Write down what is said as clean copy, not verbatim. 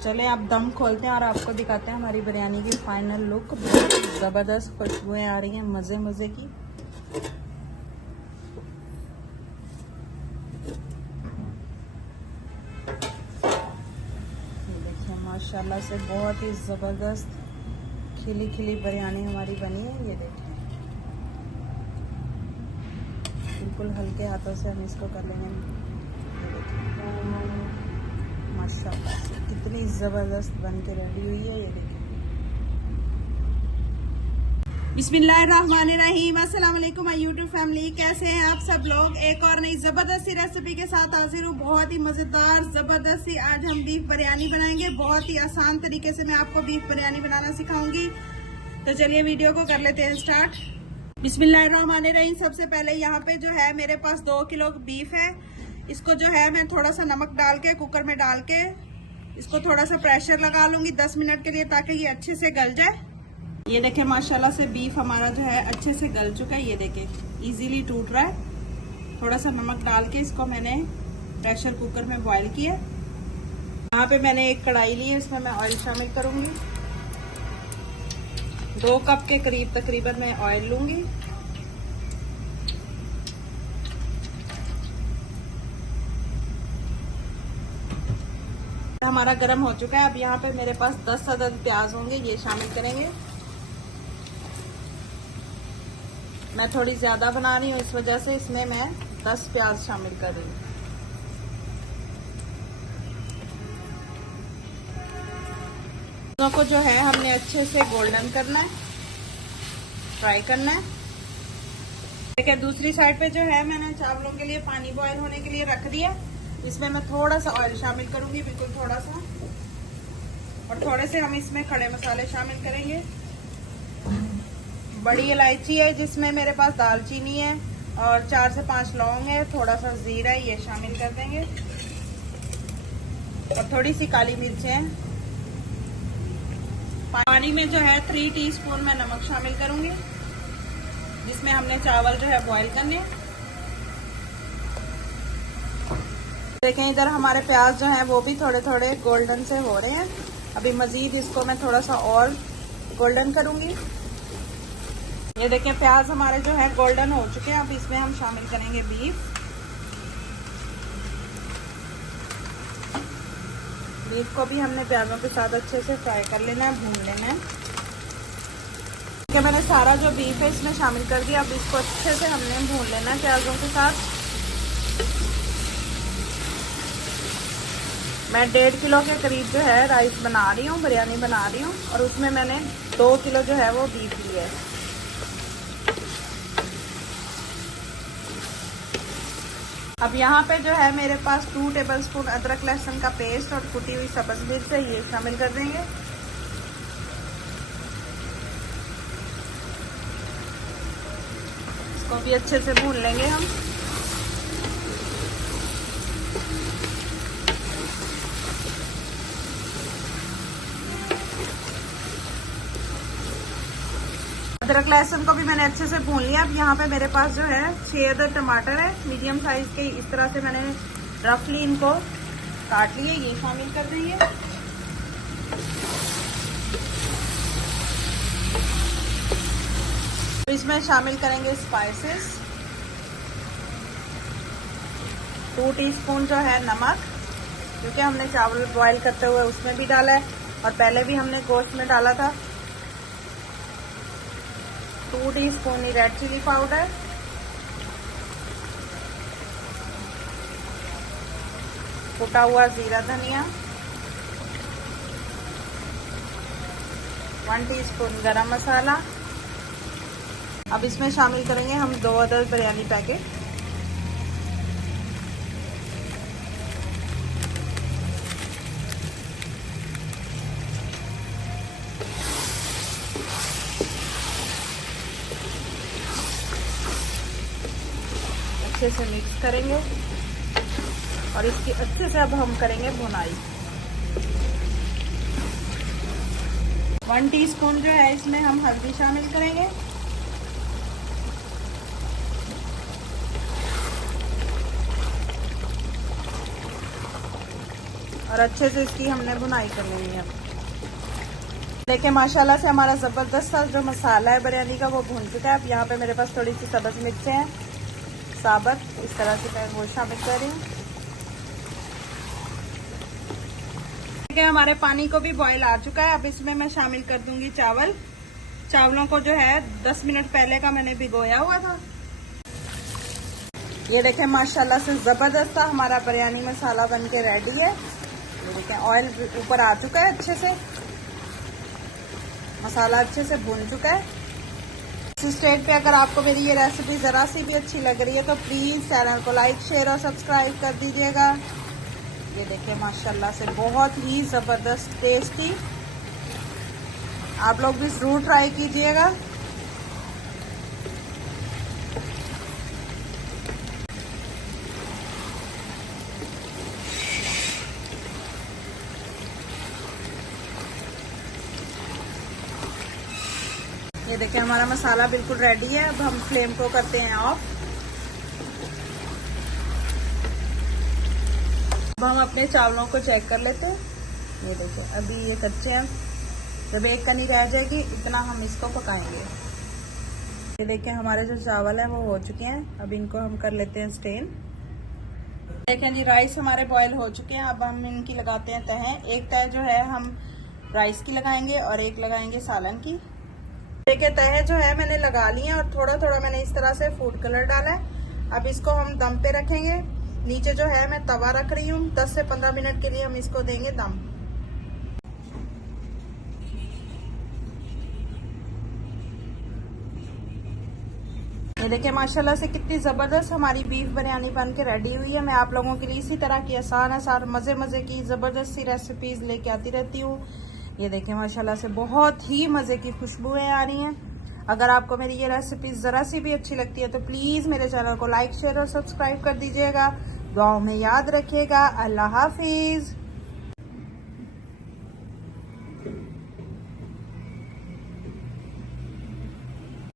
चले आप दम खोलते हैं और आपको दिखाते हैं हमारी बिरयानी की फाइनल लुक। बहुत ज़बरदस्त खुशबुएं आ रही हैं मज़े मज़े की। देखिए माशाल्लाह से बहुत ही ज़बरदस्त खिली खिली बिरयानी हमारी बनी है। ये देखिए बिल्कुल हल्के हाथों से हम इसको कर लेंगे। ये देखिए माशाल्लाह से कितनी ज़बरदस्त बन के रेडी हुई है। ये देखिए बिस्मिल्लाहिर्रहमानिर्रहीम। अस्सलाम वालेकुम माय यूट्यूब फैमिली, कैसे हैं आप सब लोग। एक और नई ज़बरदस्त सी रेसिपी के साथ हाजिर हूँ। बहुत ही मज़ेदार ज़बरदस्त सी आज हम बीफ बिरयानी बनाएंगे। बहुत ही आसान तरीके से मैं आपको बीफ बिरयानी बनाना सिखाऊंगी। तो चलिए वीडियो को कर लेते हैं स्टार्ट। बिस्मिल्लाहिर्रहमानिर्रहीम। सबसे पहले यहाँ पे जो है मेरे पास 2 किलो बीफ है। इसको जो है मैं थोड़ा सा नमक डाल के कुकर में डाल के इसको थोड़ा सा प्रेशर लगा लूंगी 10 मिनट के लिए, ताकि ये अच्छे से गल जाए। ये देखें माशाल्लाह से बीफ हमारा जो है अच्छे से गल चुका है। ये देखें इजीली टूट रहा है। थोड़ा सा नमक डाल के इसको मैंने प्रेशर कुकर में बॉईल किया। यहाँ पे मैंने एक कढ़ाई ली है, इसमें मैं ऑयल शामिल करूंगी। 2 कप के करीब तकरीबन मैं ऑयल लूंगी। हमारा गरम हो चुका है। अब यहाँ पे मेरे पास 10 अदद प्याज होंगे, ये शामिल करेंगे। मैं थोड़ी ज्यादा बना रही हूँ, इस वजह से इसमें मैं 10 प्याज शामिल कर रही हूँ। प्याजों को जो है हमने अच्छे से गोल्डन करना है, फ्राई करना है। ठीक है, दूसरी साइड पे जो है मैंने चावलों के लिए पानी बॉईल होने के लिए रख दिया। इसमें मैं थोड़ा सा ऑयल शामिल करूंगी, बिल्कुल थोड़ा सा। और थोड़े से हम इसमें खड़े मसाले शामिल करेंगे। बड़ी इलायची है जिसमें मेरे पास दालचीनी है और 4 से 5 लौंग है, थोड़ा सा जीरा है, ये शामिल कर देंगे। और थोड़ी सी काली मिर्चें हैं। पानी में जो है 3 टीस्पून मैं नमक शामिल करूंगी, जिसमें हमने चावल जो है बॉईल करने। देखें इधर हमारे प्याज जो हैं वो भी थोड़े थोड़े गोल्डन से हो रहे हैं। अभी मजीद इसको मैं थोड़ा सा और गोल्डन करूंगी। ये देखें प्याज हमारे जो है गोल्डन हो चुके हैं। अब इसमें हम शामिल करेंगे बीफ। बीफ को भी हमने प्याजों के साथ अच्छे से फ्राई कर लेना है, भून लेना है। ठीक है, मैंने सारा जो बीफ है इसमें शामिल कर दिया। अब इसको अच्छे से हमने भून लेना है प्याजों के साथ। मैं 1.5 किलो के करीब जो है राइस बना रही हूँ, बिरयानी बना रही हूँ। और उसमें मैंने 2 किलो जो है वो बीफ लिया है। अब यहाँ पे जो है मेरे पास 2 टेबलस्पून अदरक लहसुन का पेस्ट और कुटी हुई सब्ज मिर्च है, ये शामिल कर देंगे। इसको भी अच्छे से भून लेंगे हम। अदरक लहसुन को भी मैंने अच्छे से भून लिया। अब यहाँ पे मेरे पास जो है 6 अदद टमाटर है, मीडियम साइज के। इस तरह से मैंने रफली इनको काट लिए, ये शामिल कर देंगे। तो इसमें शामिल करेंगे स्पाइसेस। 2 टीस्पून जो है नमक, क्योंकि हमने चावल बॉईल करते हुए उसमें भी डाला है और पहले भी हमने गोश्त में डाला था। 2 टीस्पून रेड चिली पाउडर, कुटा हुआ जीरा धनिया, 1 टीस्पून गरम मसाला। अब इसमें शामिल करेंगे हम 2 अदद बिरयानी पैकेट। अच्छे से मिक्स करेंगे और इसकी अच्छे से अब हम करेंगे भुनाई। 1 टीस्पून जो है इसमें हम हल्दी शामिल करेंगे। और अच्छे से इसकी हमने बुनाई कर लेनी है। देखिए माशाल्लाह से हमारा ज़बरदस्त सा जो मसाला है बिरयानी का वो भून चुका है। अब यहाँ पे मेरे पास थोड़ी सी सब्ज़ मिर्चें हैं साबुत, इस तरह से मैं वो शामिल कर रही हूँ। ठीक है, हमारे पानी को भी बॉईल आ चुका है। अब इसमें मैं शामिल कर दूंगी चावल। चावलों को जो है 10 मिनट पहले का मैंने भिगोया हुआ था। ये देखें माशाल्लाह से ज़बरदस्त सा हमारा बिरयानी मसाला बन के रेडी है। ये देखें ऑयल ऊपर आ चुका है, अच्छे से मसाला अच्छे से भून चुका है। इस स्टेज पे अगर आपको मेरी ये रेसिपी ज़रा सी भी अच्छी लग रही है तो प्लीज़ चैनल को लाइक शेयर और सब्सक्राइब कर दीजिएगा। ये देखिए माशाल्लाह से बहुत ही ज़बरदस्त टेस्टी, आप लोग भी ज़रूर ट्राई कीजिएगा। ये देखिए हमारा मसाला बिल्कुल रेडी है। अब हम फ्लेम को करते हैं ऑफ। अब हम अपने चावलों को चेक कर लेते हैं। ये देखिए अभी ये कच्चे हैं, जब एक कनी रह जाएगी इतना हम इसको पकाएंगे। ये देखिए हमारे जो चावल हैं वो हो चुके हैं। अब इनको हम कर लेते हैं स्टेन। देखिए जी राइस हमारे बॉयल हो चुके हैं। अब हम इनकी लगाते हैं तह। एक तह जो है हम राइस की लगाएंगे और एक लगाएंगे सालन की। देखिए तह जो है मैंने लगा ली है और थोड़ा थोड़ा मैंने इस तरह से फूड कलर डाला है। अब इसको हम दम पे रखेंगे। नीचे जो है मैं तवा रख रही हूँ, 10 से 15 मिनट के लिए हम इसको देंगे दम। ये देखिए माशाल्लाह से कितनी ज़बरदस्त हमारी बीफ बिरयानी बन के रेडी हुई है। मैं आप लोगों के लिए इसी तरह की आसान मज़े मज़े की ज़बरदस्त सी रेसिपीज़ लेके आती रहती हूँ। ये देखिए माशाल्लाह से बहुत ही मज़े की खुशबुएं आ रही हैं। अगर आपको मेरी ये रेसिपी ज़रा सी भी अच्छी लगती है तो प्लीज़ मेरे चैनल को लाइक शेयर और सब्सक्राइब कर दीजिएगा। दुआओं में याद रखिएगा। अल्लाह हाफिज़।